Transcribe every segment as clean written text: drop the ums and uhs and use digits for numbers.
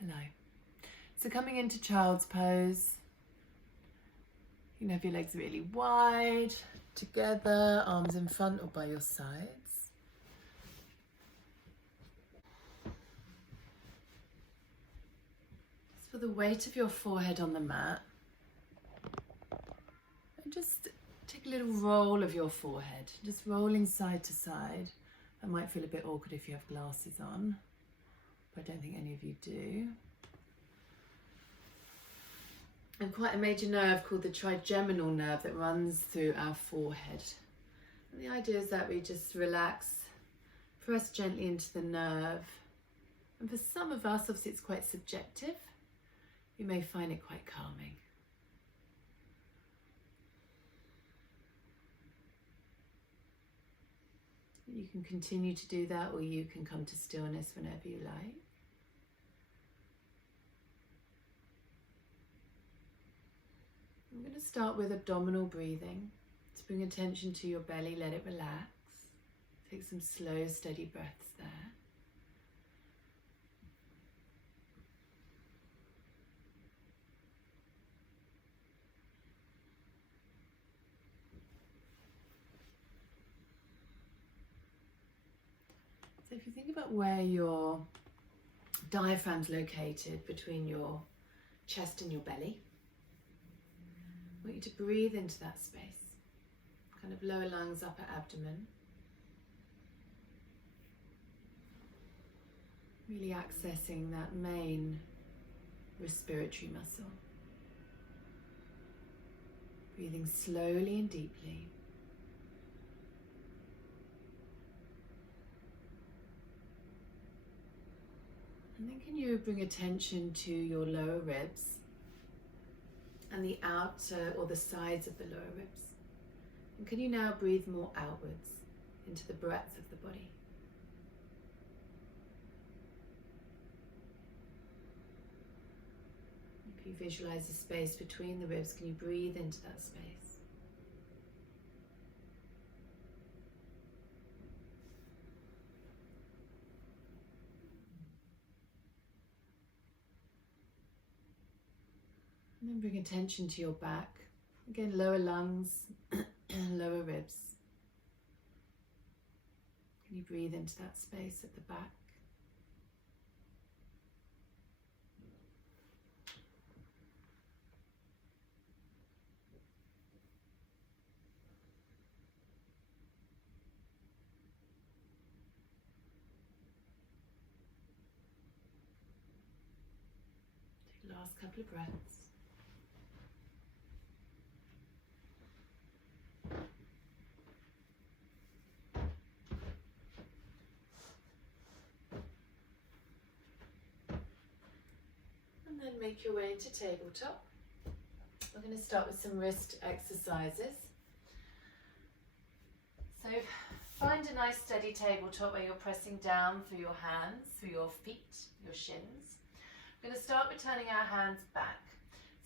Hello. So coming into child's pose, you can have your legs really wide, together, arms in front or by your sides. Just put the weight of your forehead on the mat. And just take a little roll of your forehead, just rolling side to side. That might feel a bit awkward if you have glasses on, but I don't think any of you do. And quite a major nerve called the trigeminal nerve that runs through our forehead. And the idea is that we just relax, press gently into the nerve. And for some of us, obviously it's quite subjective, you may find it quite calming. You can continue to do that, or you can come to stillness whenever you like. I'm going to start with abdominal breathing. To bring attention to your belly, let it relax. Take some slow, steady breaths there. So if you think about where your diaphragm's located between your chest and your belly, I want you to breathe into that space, kind of lower lungs, upper abdomen. Really accessing that main respiratory muscle. Breathing slowly and deeply. And then can you bring attention to your lower ribs and the outer or the sides of the lower ribs? And can you now breathe more outwards into the breadth of the body? If you visualize the space between the ribs, can you breathe into that space? And then bring attention to your back. Again, lower lungs, lower ribs. Can you breathe into that space at the back? Take the last couple of breaths. And then make your way into tabletop. We're going to start with some wrist exercises. So find a nice steady tabletop where you're pressing down through your hands, through your feet, your shins. We're going to start with turning our hands back.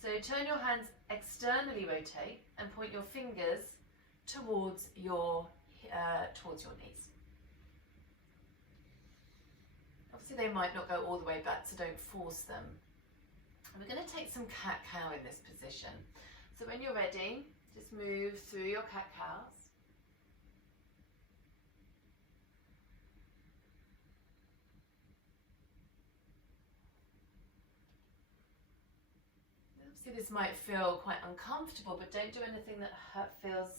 So turn your hands externally, rotate, and point your fingers towards your knees. Obviously they might not go all the way back, so don't force them. And we're going to take some cat-cow in this position. So when you're ready, just move through your cat-cows. Obviously this might feel quite uncomfortable, but don't do anything that feels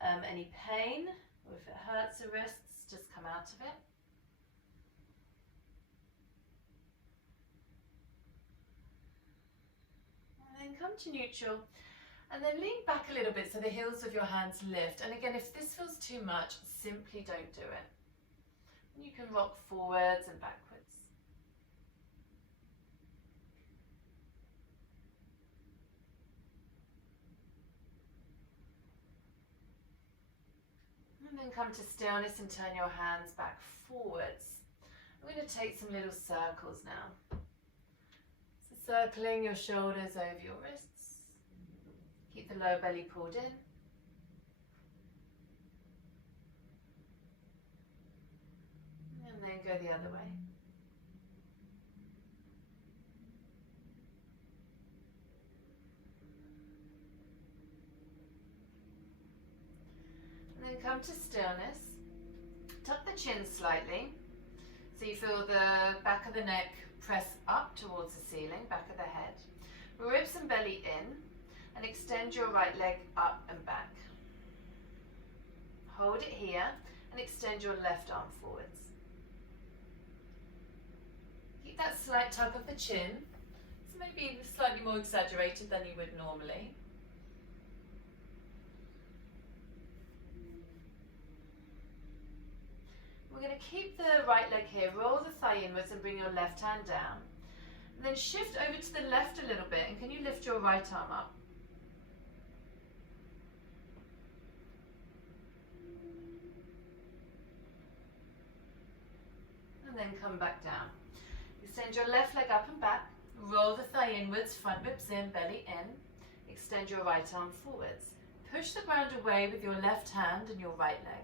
any pain, or if it hurts the wrists, just come out of it. And then come to neutral, and then lean back a little bit so the heels of your hands lift. And again, if this feels too much, simply don't do it. And you can rock forwards and backwards. And then come to stillness and turn your hands back forwards. I'm going to take some little circles now. So circling your shoulders over your wrists. Keep the lower belly pulled in. And then go the other way. come to stillness. Tuck the chin slightly, so you feel the back of the neck press up towards the ceiling, back of the head. Ribs and belly in, and extend your right leg up and back. Hold it here, and extend your left arm forwards. Keep that slight tuck of the chin, so maybe slightly more exaggerated than you would normally. We're going to keep the right leg here, roll the thigh inwards and bring your left hand down. And then shift over to the left a little bit, and can you lift your right arm up? And then come back down. Extend your left leg up and back, roll the thigh inwards, front ribs in, belly in. Extend your right arm forwards. Push the ground away with your left hand and your right leg.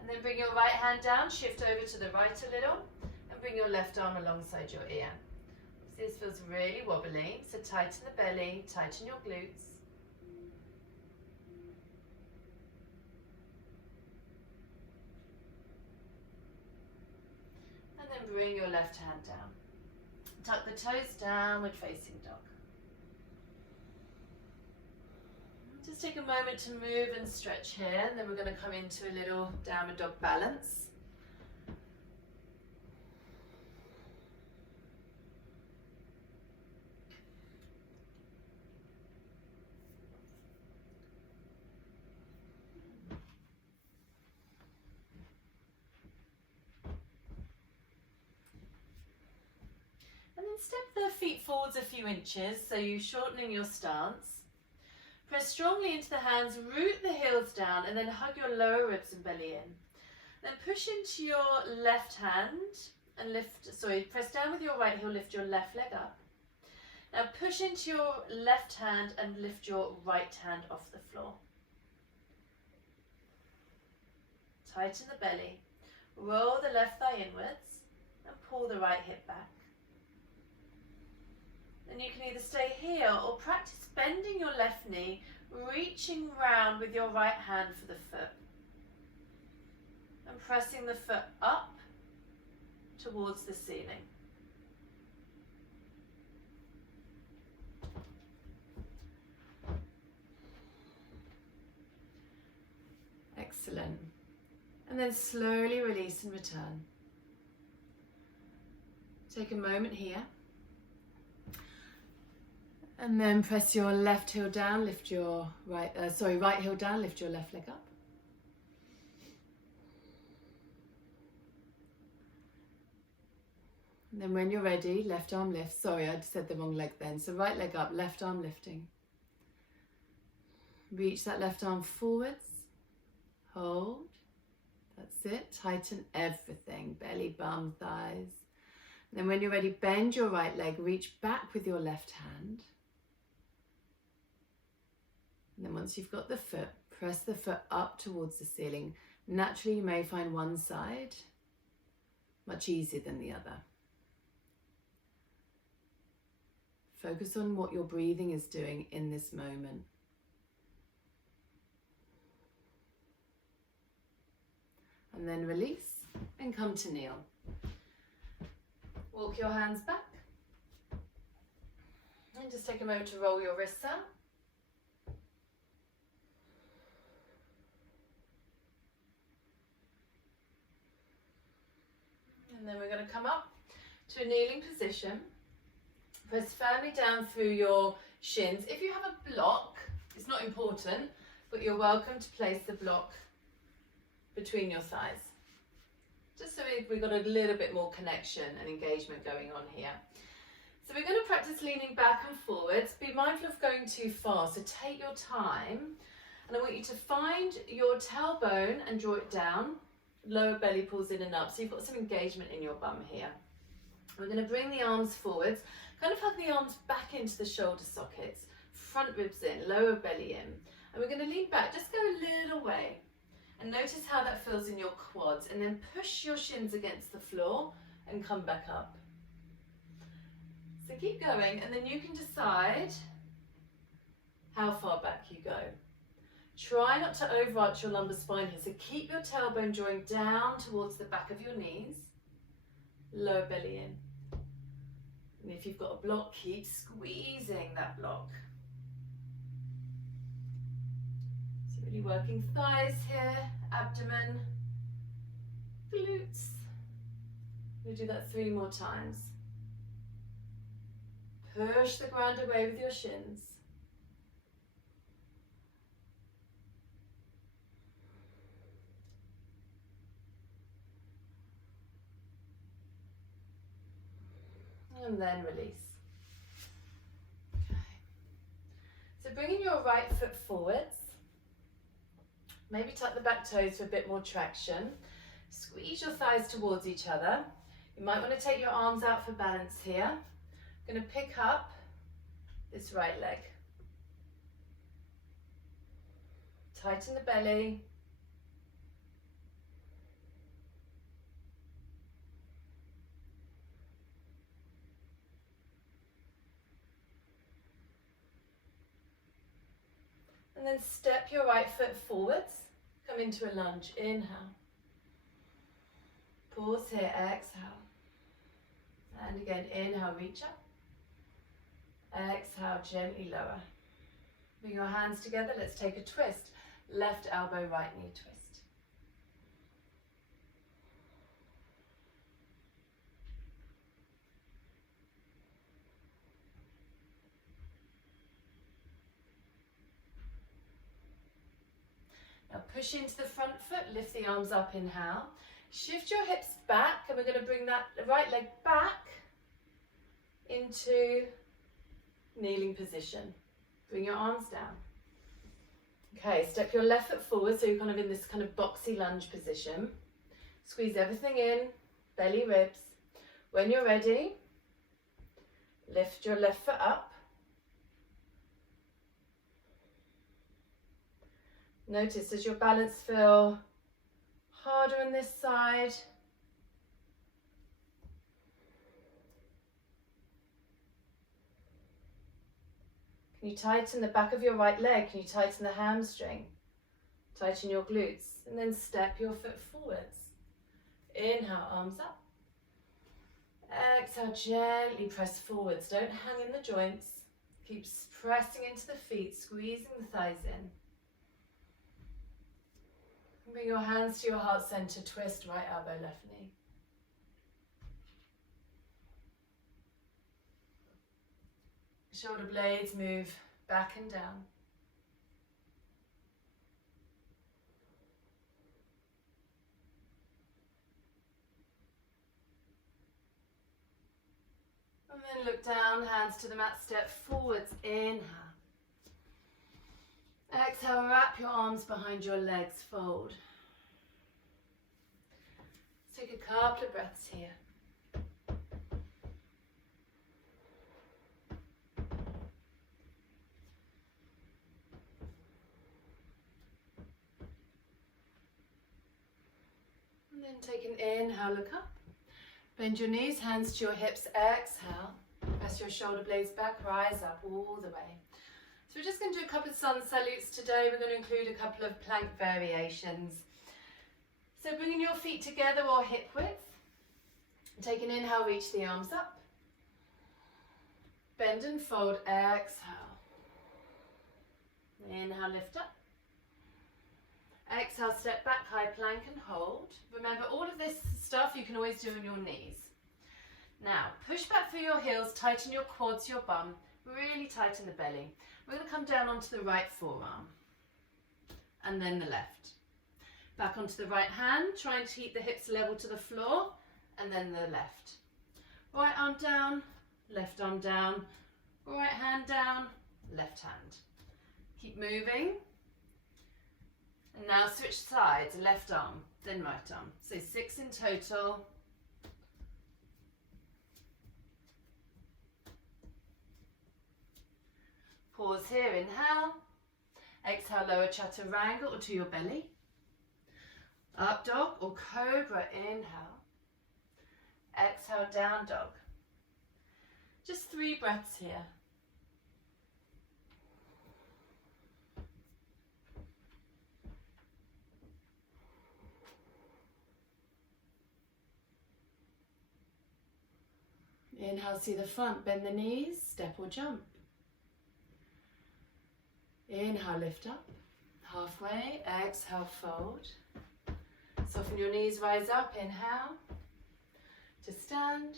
And then bring your right hand down, shift over to the right a little, and bring your left arm alongside your ear. This feels really wobbly, so tighten the belly, tighten your glutes. And then bring your left hand down. Tuck the toes, downward facing dog. Just take a moment to move and stretch here, and then we're going to come into a little downward dog balance. And then step the feet forwards a few inches, so you're shortening your stance. Press strongly into the hands, root the heels down, and then hug your lower ribs and belly in. Then push into your left hand and press down with your right heel, lift your left leg up. Now push into your left hand and lift your right hand off the floor. Tighten the belly, roll the left thigh inwards and pull the right hip back. Then you can either stay here or practice bending your left knee, reaching round with your right hand for the foot. And pressing the foot up towards the ceiling. Excellent. And then slowly release and return. Take a moment here. And then press your left heel down, lift your right heel down, lift your left leg up. And then when you're ready, left arm lifts. Sorry, I said the wrong leg then. So right leg up, left arm lifting. Reach that left arm forwards. Hold. That's it. Tighten everything. Belly, bum, thighs. And then when you're ready, bend your right leg. Reach back with your left hand. And then once you've got the foot, press the foot up towards the ceiling. Naturally, you may find one side much easier than the other. Focus on what your breathing is doing in this moment. And then release and come to kneel. Walk your hands back. And just take a moment to roll your wrists out. And then we're going to come up to a kneeling position. Press firmly down through your shins. If you have a block, it's not important, but you're welcome to place the block between your thighs. Just so we've got a little bit more connection and engagement going on here. So we're going to practice leaning back and forwards. Be mindful of going too far, so take your time. And I want you to find your tailbone and draw it down. Lower belly pulls in and up, so you've got some engagement in your bum here. We're going to bring the arms forwards, kind of hug the arms back into the shoulder sockets, front ribs in, lower belly in. And we're going to lean back, just go a little way. And notice how that feels in your quads, and then push your shins against the floor and come back up. So keep going, and then you can decide how far back you go. Try not to overarch your lumbar spine here, so keep your tailbone drawing down towards the back of your knees, lower belly in. And if you've got a block, keep squeezing that block. So really working thighs here, abdomen, glutes. We'll do that 3 more times. Push the ground away with your shins. And then release. Okay. So bringing your right foot forwards. Maybe tuck the back toes for a bit more traction. Squeeze your thighs towards each other. You might want to take your arms out for balance here. I'm going to pick up this right leg. Tighten the belly. And then step your right foot forwards. Come into a lunge. Inhale. Pause here. Exhale. And again, inhale, reach up. Exhale, gently lower. Bring your hands together. Let's take a twist. Left elbow, right knee twist. Now push into the front foot, lift the arms up, inhale. Shift your hips back, and we're going to bring that right leg back into kneeling position. Bring your arms down. Okay, step your left foot forward, so you're kind of in this kind of boxy lunge position. Squeeze everything in, belly, ribs. When you're ready, lift your left foot up. Notice, does your balance feel harder on this side? Can you tighten the back of your right leg? Can you tighten the hamstring? Tighten your glutes, and then step your foot forwards. Inhale, arms up. Exhale, gently press forwards. Don't hang in the joints. Keep pressing into the feet, squeezing the thighs in. Bring your hands to your heart center, twist right elbow, left knee. Shoulder blades move back and down. And then look down, hands to the mat, step forwards, inhale. Exhale, wrap your arms behind your legs, fold. Take a couple of breaths here. And then take an inhale, look up. Bend your knees, hands to your hips, exhale. Press your shoulder blades back, rise up all the way. So we're just going to do a couple of sun salutes today. We're going to include a couple of plank variations. So bringing your feet together or hip width. Take an inhale, reach the arms up. Bend and fold, exhale. Inhale, lift up. Exhale, step back, high plank and hold. Remember, all of this stuff you can always do on your knees. Now, push back through your heels, tighten your quads, your bum. Really tighten the belly. We're going to come down onto the right forearm and then the left. Back onto the right hand, trying to keep the hips level to the floor, and then the left. Right arm down, left arm down, right hand down, left hand. Keep moving. And now switch sides, left arm, then right arm. So 6 in total. Pause here, inhale. Exhale, lower chaturanga or to your belly. Up dog or cobra, inhale. Exhale, down dog. Just 3 breaths here. Inhale, see the front, bend the knees, step or jump. Inhale, lift up, halfway, exhale, fold. Soften your knees, rise up, inhale, to stand,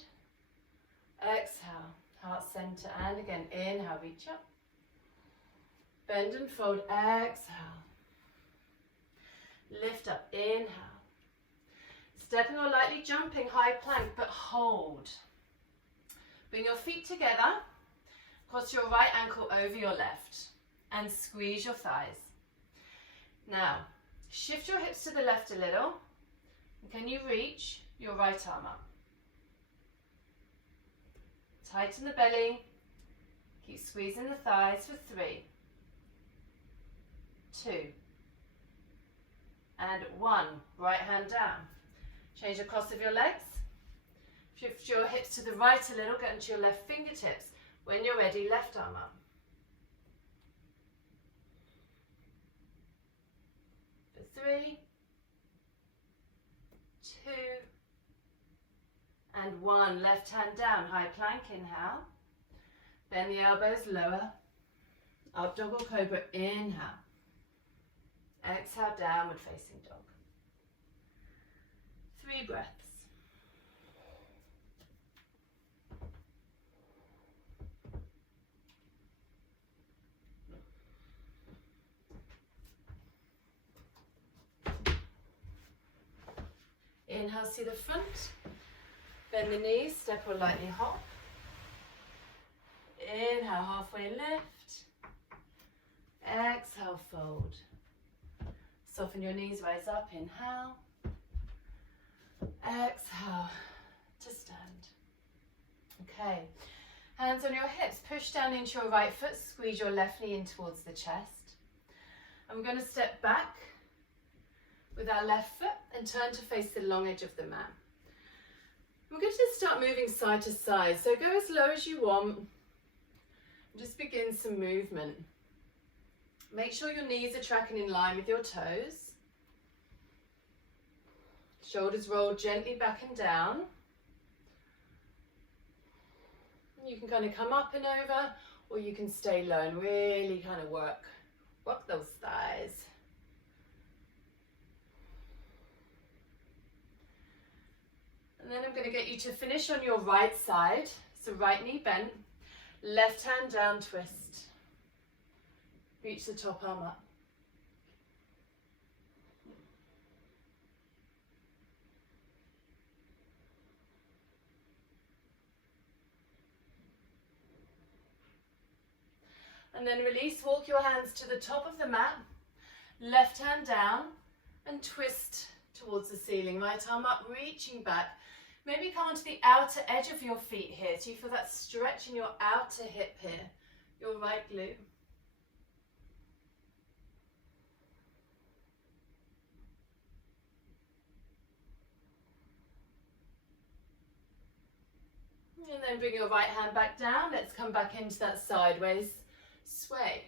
exhale, heart center, and again, inhale, reach up. Bend and fold, exhale. Lift up, inhale. Stepping or lightly jumping, high plank, but hold. Bring your feet together, cross your right ankle over your left, and squeeze your thighs. Now, shift your hips to the left a little. Can you reach your right arm up? Tighten the belly. Keep squeezing the thighs for 3, 2, and 1. Right hand down. Change the cross of your legs. Shift your hips to the right a little, get into your left fingertips. When you're ready, left arm up. For 3, 2, and 1. Left hand down, high plank, inhale. Bend the elbows, lower. Up dog or cobra, inhale. Exhale, downward facing dog. 3 breaths. Inhale, see the front. Bend the knees, step or lightly hop. Inhale, halfway lift. Exhale, fold. Soften your knees, rise up, inhale. Exhale, to stand. Okay, hands on your hips, push down into your right foot, squeeze your left knee in towards the chest. And we're going to step back with our left foot and turn to face the long edge of the mat. We're going to just start moving side to side, so go as low as you want. Just begin some movement. Make sure your knees are tracking in line with your toes. Shoulders roll gently back and down. You can kind of come up and over, or you can stay low and really kind of work those thighs. And then I'm going to get you to finish on your right side. So right knee bent, left hand down, twist. Reach the top arm up. And then release, walk your hands to the top of the mat, left hand down, and twist towards the ceiling. Right arm up, reaching back. Maybe come onto the outer edge of your feet here, so you feel that stretch in your outer hip here, your right glute. And then bring your right hand back down. Let's come back into that sideways sway.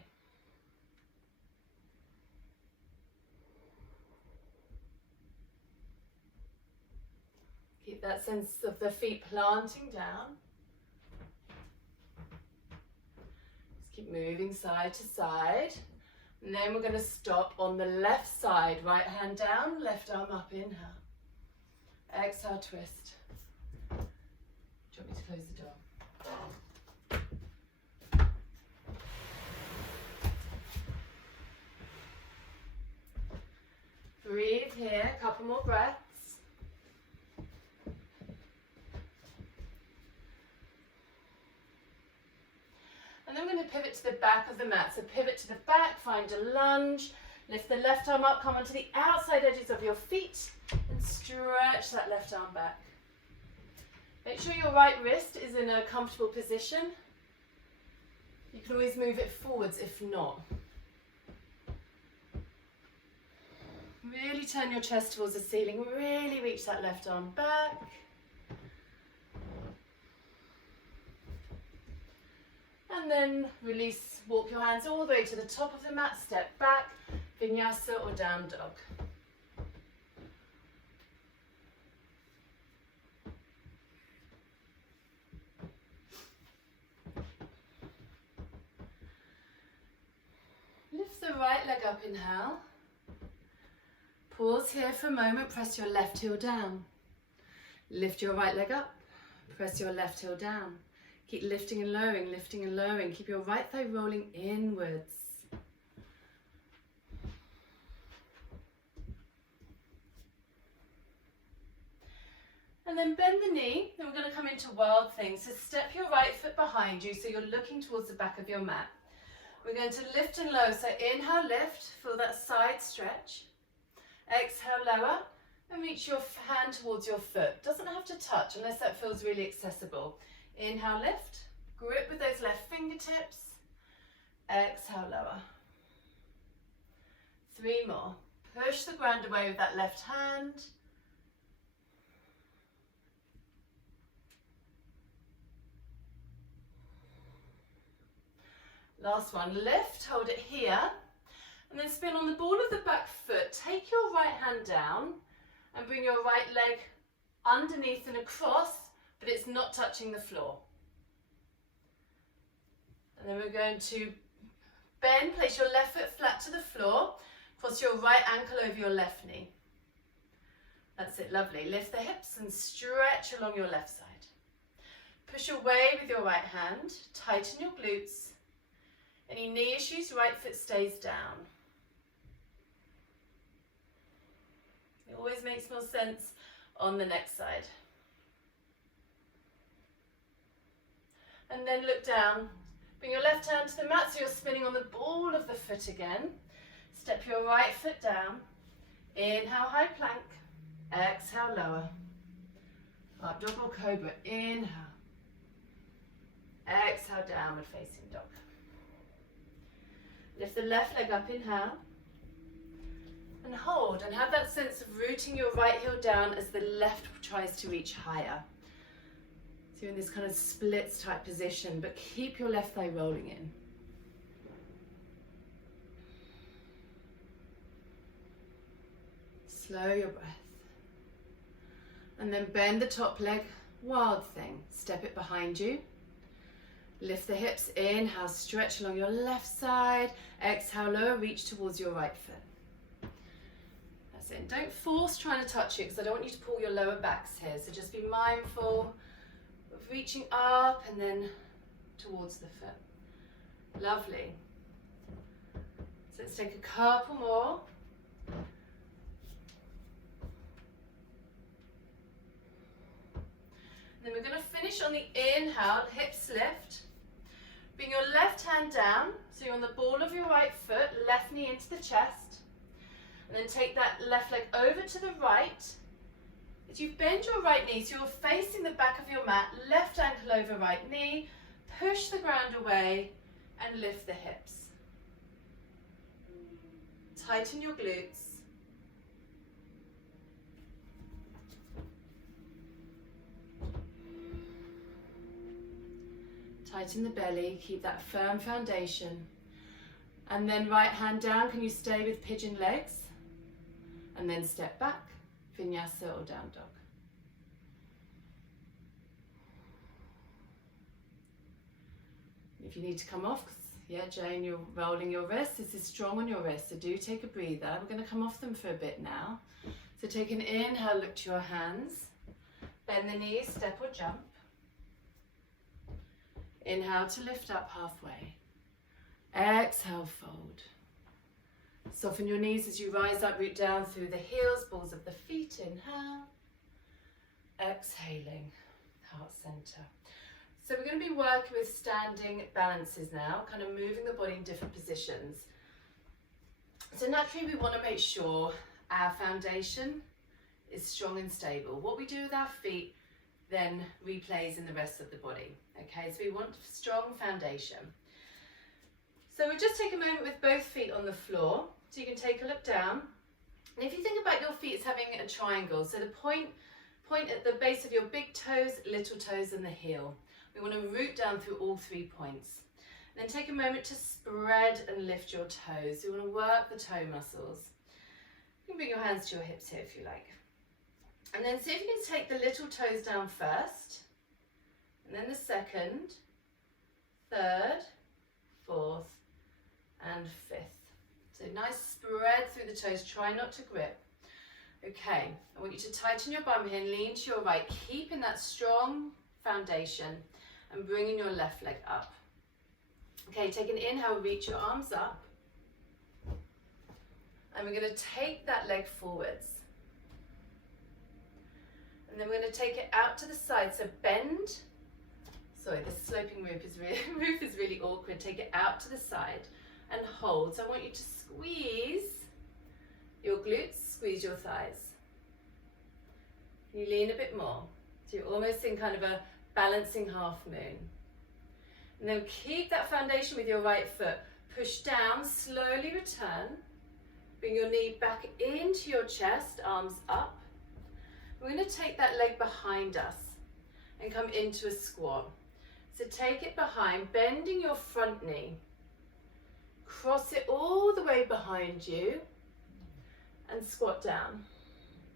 Keep that sense of the feet planting down. Just keep moving side to side. And then we're going to stop on the left side. Right hand down, left arm up, inhale. Exhale, twist. Do you want me to close the door? Breathe here, a couple more breaths. And then we're going to pivot to the back of the mat. So pivot to the back, find a lunge, lift the left arm up, come onto the outside edges of your feet and stretch that left arm back. Make sure your right wrist is in a comfortable position. You can always move it forwards if not. Really turn your chest towards the ceiling, really reach that left arm back. And then release, walk your hands all the way to the top of the mat, step back, vinyasa or down dog. Lift the right leg up, inhale. Pause here for a moment, press your left heel down. Lift your right leg up, press your left heel down. Keep lifting and lowering, lifting and lowering. Keep your right thigh rolling inwards. And then bend the knee, then we're going to come into wild thing. So step your right foot behind you so you're looking towards the back of your mat. We're going to lift and lower. So inhale, lift, feel that side stretch. Exhale, lower, and reach your hand towards your foot. Doesn't have to touch unless that feels really accessible. Inhale, lift, grip with those left fingertips. Exhale, lower. 3 more. Push the ground away with that left hand. Last one, lift, hold it here, and then spin on the ball of the back foot. Take your right hand down and bring your right leg underneath and across, but it's not touching the floor. And then we're going to bend, place your left foot flat to the floor, cross your right ankle over your left knee. That's it, lovely. Lift the hips and stretch along your left side. Push away with your right hand, tighten your glutes. Any knee issues, right foot stays down. It always makes more sense on the next side. And then look down. Bring your left hand to the mat so you're spinning on the ball of the foot again. Step your right foot down. Inhale, high plank. Exhale, lower. Up dog or cobra. Inhale. Exhale, downward facing dog. Lift the left leg up, inhale. And hold, and have that sense of rooting your right heel down as the left tries to reach higher. So you're in this kind of splits type position, but keep your left thigh rolling in. Slow your breath. And then bend the top leg, wild thing. Step it behind you. Lift the hips, inhale, stretch along your left side. Exhale, lower, reach towards your right foot. That's it. And don't force trying to touch it because I don't want you to pull your lower backs here. So just be mindful of reaching up and then towards the foot. Lovely. So let's take a couple more. Then we're going to finish on the inhale, hips lift. Bring your left hand down, so you're on the ball of your right foot, left knee into the chest. And then take that left leg over to the right. As you bend your right knee, so you're facing the back of your mat, left ankle over right knee, push the ground away and lift the hips. Tighten your glutes. Tighten the belly, keep that firm foundation. And then right hand down, can you stay with pigeon legs? And then step back, vinyasa or down dog. If you need to come off, yeah, Jane, you're rolling your wrists. This is strong on your wrists, so do take a breather. We're going to come off them for a bit now. So take an inhale, look to your hands. Bend the knees, step or jump. Inhale to lift up halfway. Exhale, fold. Soften your knees as you rise up, root down through the heels, balls of the feet. Inhale. Exhaling, heart center. So we're going to be working with standing balances now, kind of moving the body in different positions. So naturally we want to make sure our foundation is strong and stable. What we do with our feet then replays in the rest of the body. Okay, so we want strong foundation. So we'll just take a moment with both feet on the floor. So you can take a look down. And if you think about your feet as having a triangle, so the point at the base of your big toes, little toes and the heel. We want to root down through all 3 points. Then take a moment to spread and lift your toes. You want to work the toe muscles. You can bring your hands to your hips here if you like. And then see if you can take the little toes down first, and then the second, third, fourth, and fifth. So nice spread through the toes. Try not to grip. Okay, I want you to tighten your bum here and lean to your right, keeping that strong foundation and bringing your left leg up. Okay, take an inhale, reach your arms up. And we're going to take that leg forwards. And then we're going to take it out to the side, so bend. Sorry, this sloping roof is really awkward. Take it out to the side and hold. So I want you to squeeze your glutes, squeeze your thighs. You lean a bit more. So you're almost in kind of a balancing half moon. And then keep that foundation with your right foot. Push down, slowly return. Bring your knee back into your chest, arms up. We're going to take that leg behind us and come into a squat. So take it behind, bending your front knee. Cross it all the way behind you and squat down.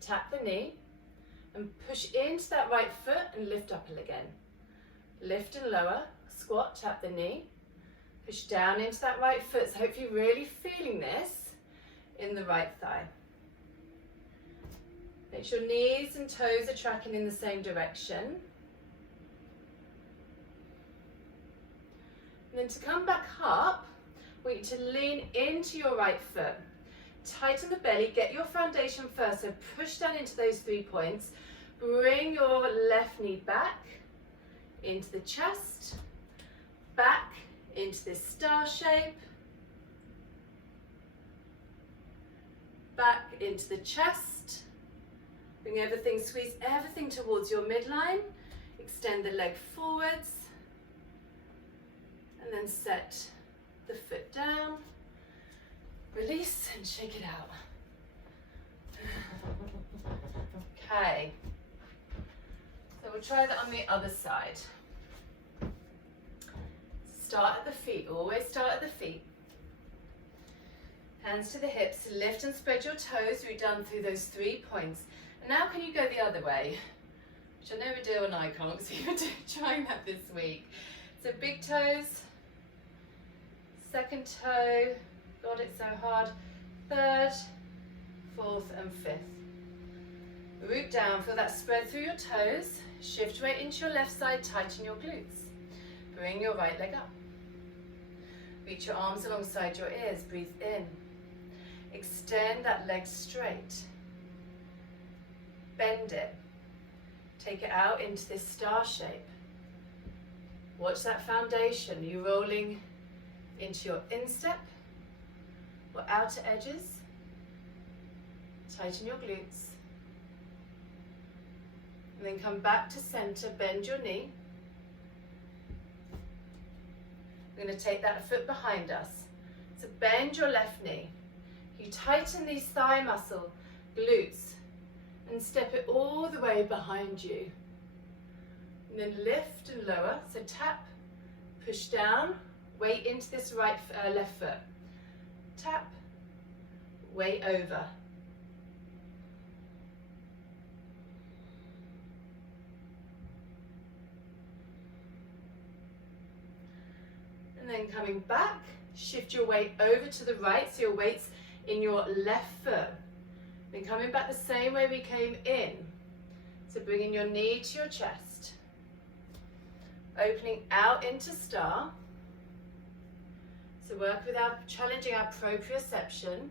Tap the knee and push into that right foot and lift up again. Lift and lower, squat, tap the knee. Push down into that right foot. So hopefully you're really feeling this in the right thigh. Make sure knees and toes are tracking in the same direction. And then to come back up, I want you to lean into your right foot. Tighten the belly, get your foundation first, so push down into those 3 points. Bring your left knee back into the chest, back into this star shape, back into the chest. Bring everything, squeeze everything towards your midline. Extend the leg forwards. And then set the foot down. Release and shake it out. Okay. So we'll try that on the other side. Start at the feet. Always start at the feet. Hands to the hips. Lift and spread your toes. We've done through those 3 points. And now can you go the other way? Which I know Adele and I can't because we were trying that this week. So big toes. Second toe. God, it's so hard. Third, fourth, and fifth. Root down. Feel that spread through your toes. Shift weight into your left side. Tighten your glutes. Bring your right leg up. Reach your arms alongside your ears. Breathe in. Extend that leg straight. Bend it. Take it out into this star shape. Watch that foundation. You're rolling into your instep or outer edges. Tighten your glutes. And then come back to center. Bend your knee. We're going to take that foot behind us. So bend your left knee. You tighten these thigh muscle, glutes, and step it all the way behind you. And then lift and lower. So tap, push down, weight into this left foot. Tap, weight over. And then coming back, shift your weight over to the right, so your weight's in your left foot. Then coming back the same way we came in. So bringing your knee to your chest. Opening out into star. So work with challenging our proprioception.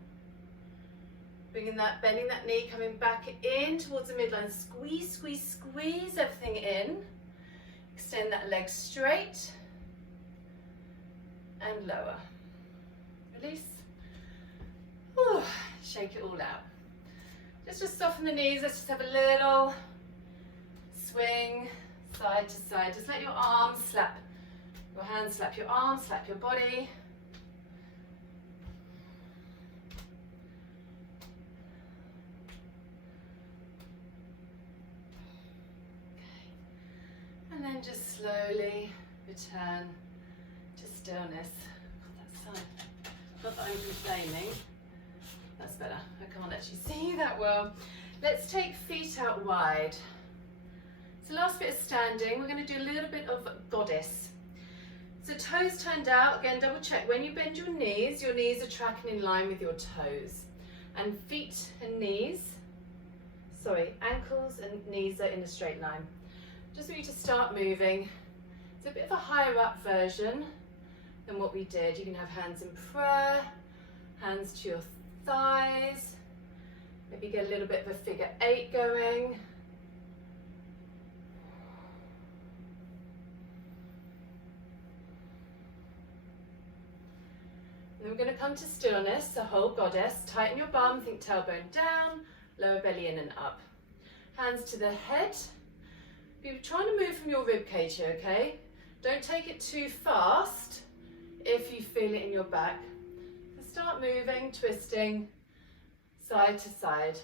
Bringing that, bending that knee, coming back in towards the midline. Squeeze, squeeze, squeeze everything in. Extend that leg straight. And lower. Release. Whew. Shake it all out. Just soften the knees. Let's just have a little swing side to side. Just let your arms slap your hands, slap your arms, slap your body. Okay. And then just slowly return to stillness. That's fine. Not that I'm complaining. That's better. I can't actually see you that well. Let's take feet out wide. So last bit of standing, we're going to do a little bit of goddess. So toes turned out, again double check when you bend your knees are tracking in line with your toes. And feet and knees, ankles and knees are in a straight line. Just want you to start moving. It's a bit of a higher up version than what we did. You can have hands in prayer, hands to your thighs, maybe get a little bit of a figure 8 going. Then we're going to come to stillness, so whole goddess. Tighten your bum, think tailbone down, lower belly in and up. Hands to the head. You're trying to move from your rib cage here, okay? Don't take it too fast if you feel it in your back. So start moving, twisting, side to side.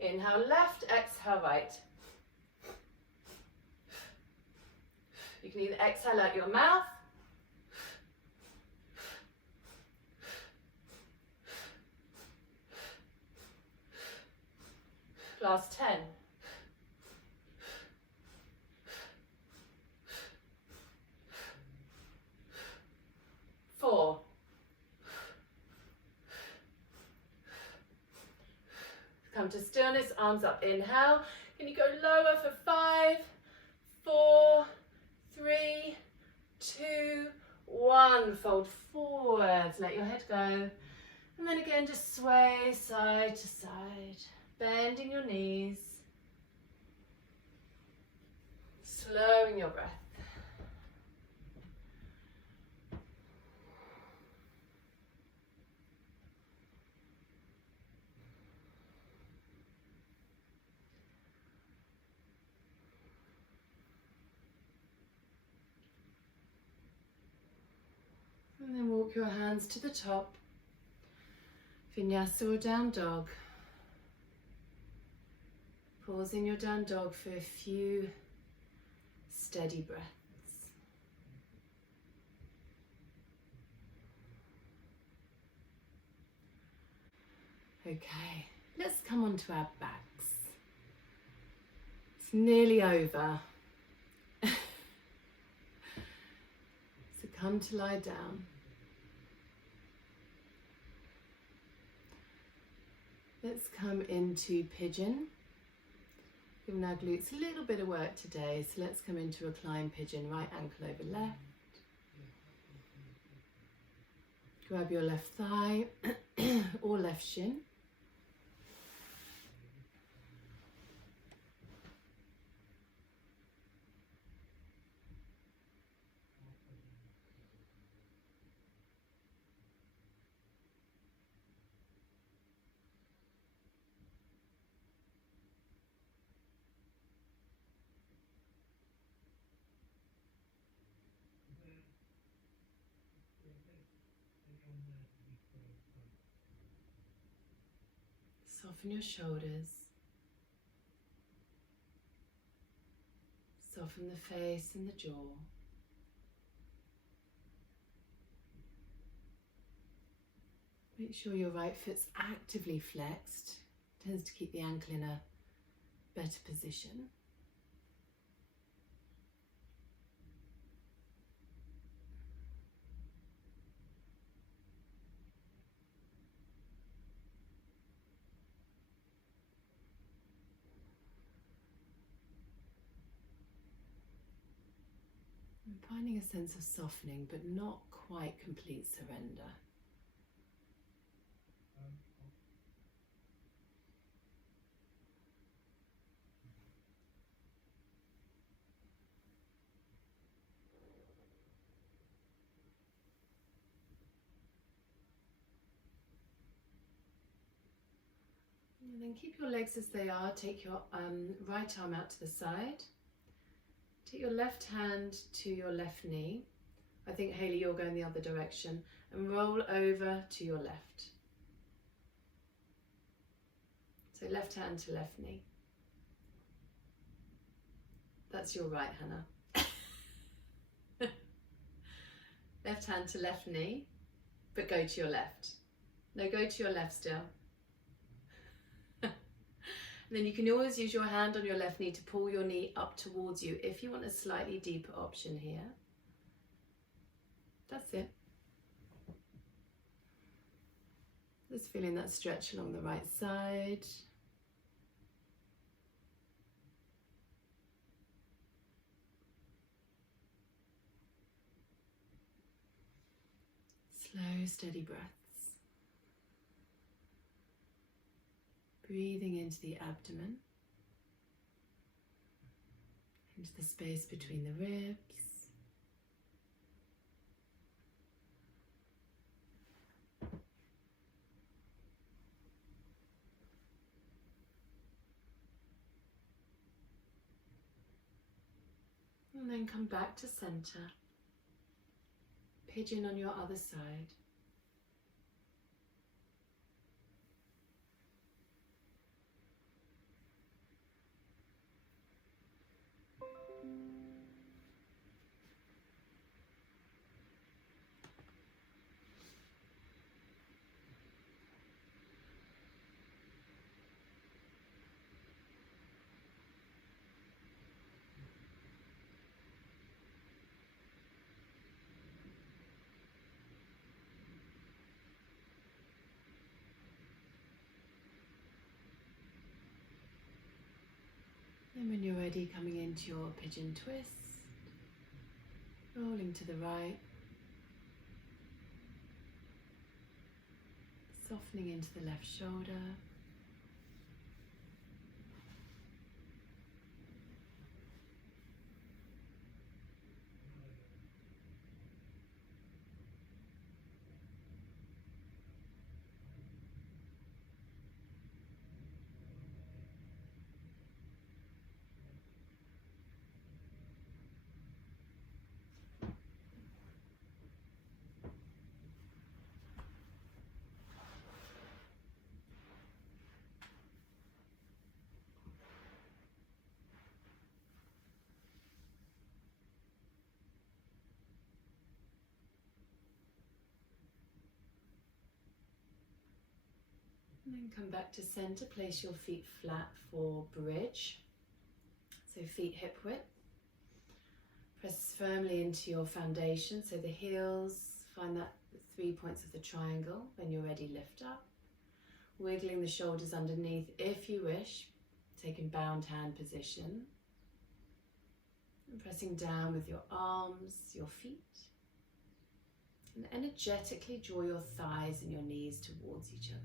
Inhale left, exhale right. You can either exhale out your mouth, last 10. 4. Come to stillness, arms up, inhale. Can you go lower for 5, 4, 3, 2, 1. Fold forwards, let your head go. And then again, just sway side to side, bending your knees, slowing your breath. And then walk your hands to the top, vinyasa or down dog. Pause in your down dog for a few steady breaths. Okay, let's come onto our backs. It's nearly over. So come to lie down. Let's come into pigeon. Giving our glutes a little bit of work today, so let's come into recline pigeon, right ankle over left. Grab your left thigh or left shin. Soften your shoulders. Soften the face and the jaw. Make sure your right foot's actively flexed. Tends to keep the ankle in a better position. I'm finding a sense of softening, but not quite complete surrender. And then keep your legs as they are. Take your right arm out to the side. Take your left hand to your left knee. I think, Hayley, you're going the other direction. And roll over to your left. So left hand to left knee. That's your right, Hannah. Left hand to left knee, but go to your left. No, go to your left still. And then you can always use your hand on your left knee to pull your knee up towards you if you want a slightly deeper option here. That's it. Just feeling that stretch along the right side. Slow, steady breaths. Breathing into the abdomen, into the space between the ribs. And then come back to center. Pigeon on your other side. And when you're ready, coming into your pigeon twist, rolling to the right, softening into the left shoulder. And then come back to center, place your feet flat for bridge. So feet hip width. Press firmly into your foundation, so the heels, find that 3 points of the triangle. When you're ready, lift up. Wiggling the shoulders underneath if you wish, taking bound hand position. And pressing down with your arms, your feet. And energetically draw your thighs and your knees towards each other.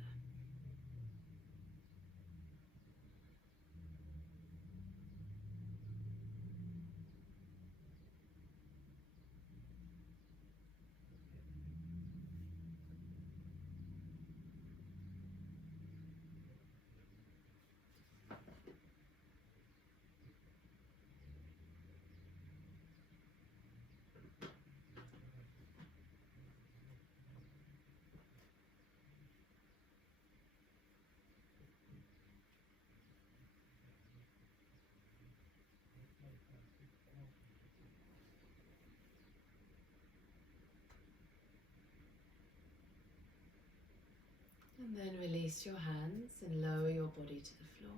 And then release your hands and lower your body to the floor.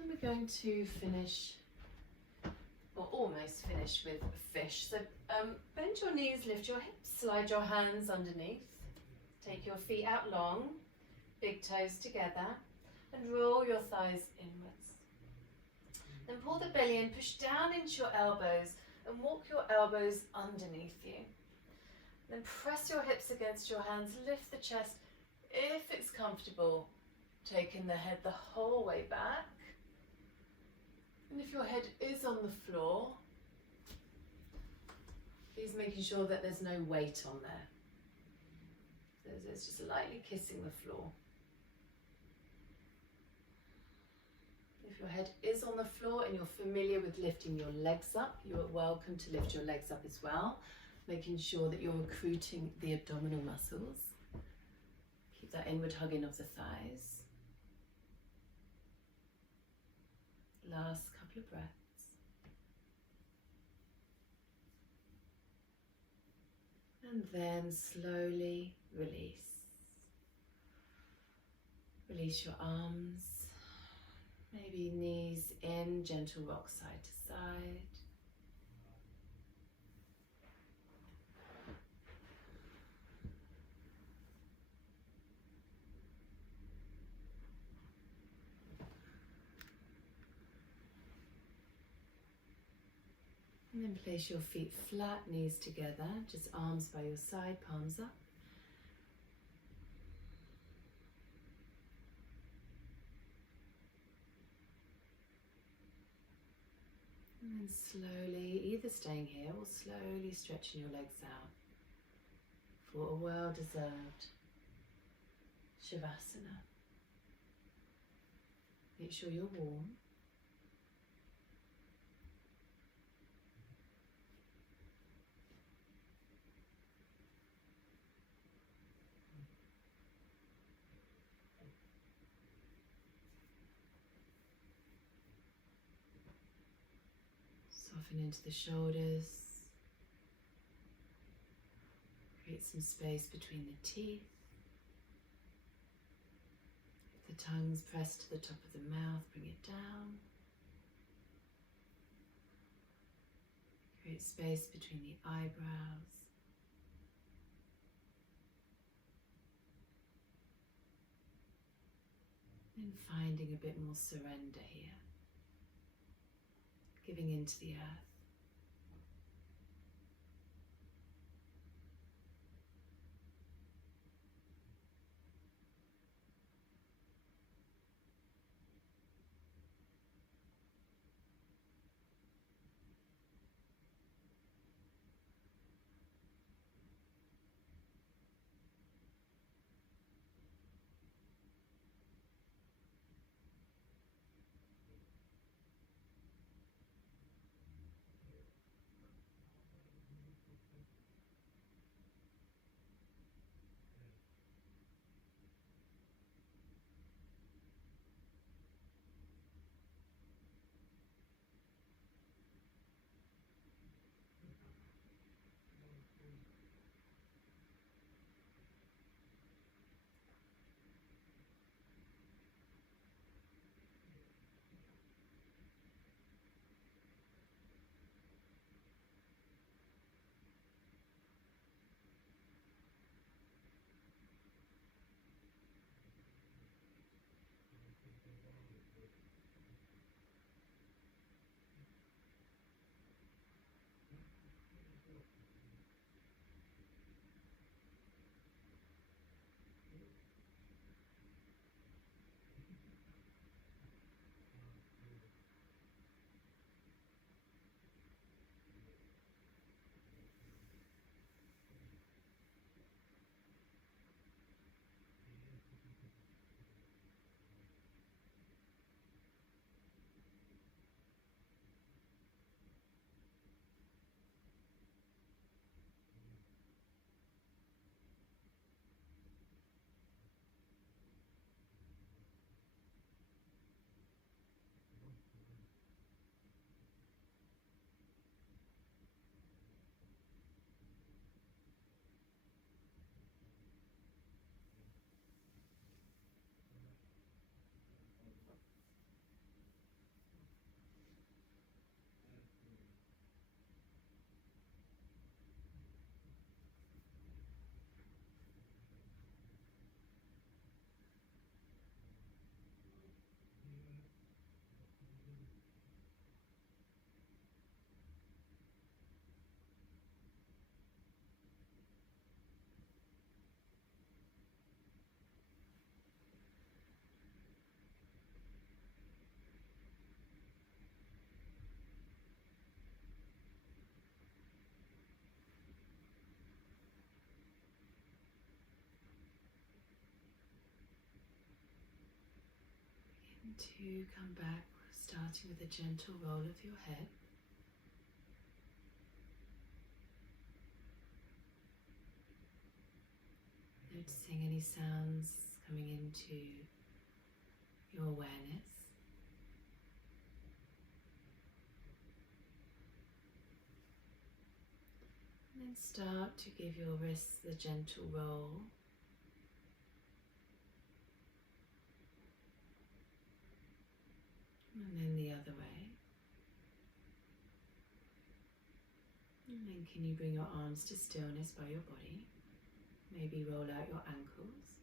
And we're going to finish, or almost finish, with fish. So bend your knees, lift your hips, slide your hands underneath. Take your feet out long, big toes together, and roll your thighs inwards. Then pull the belly in, push down into your elbows, and walk your elbows underneath you. Then press your hips against your hands, lift the chest if it's comfortable, taking the head the whole way back. And if your head is on the floor, please making sure that there's no weight on there. So it's just lightly kissing the floor. If your head is on the floor and you're familiar with lifting your legs up, you're welcome to lift your legs up as well, making sure that you're recruiting the abdominal muscles. Keep that inward hugging of the thighs. Last couple of breaths. And then slowly release. Release your arms, maybe knees in, gentle rock side to side. And then place your feet flat, knees together, just arms by your side, palms up. And then slowly, either staying here or slowly stretching your legs out for a well-deserved Shavasana. Make sure you're warm. Soften into the shoulders. Create some space between the teeth. If the tongue's pressed to the top of the mouth, bring it down. Create space between the eyebrows. And finding a bit more surrender here. Giving into the earth. To come back, starting with a gentle roll of your head. Noticing any sounds coming into your awareness. And then And start to give your wrists the gentle roll. And then the other way. And then can you bring your arms to stillness by your body? Maybe roll out your ankles.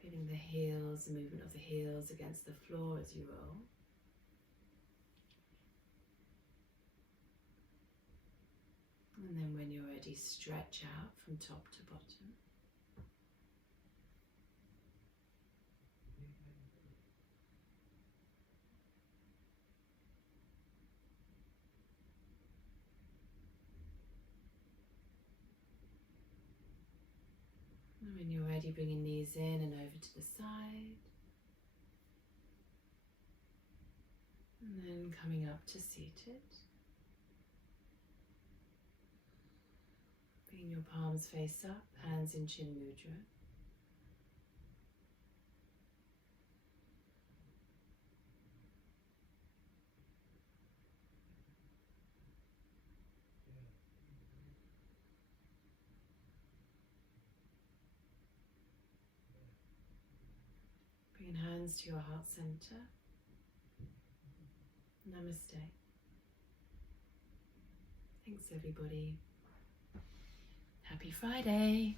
Feeling the heels, the movement of the heels against the floor as you roll. And then when you're ready, stretch out from top to bottom. And when you're ready, bring your knees in and over to the side. And then coming up to seated. Bring your palms face up, hands in chin mudra. Bring hands to your heart center. Namaste. Thanks everybody. Happy Friday.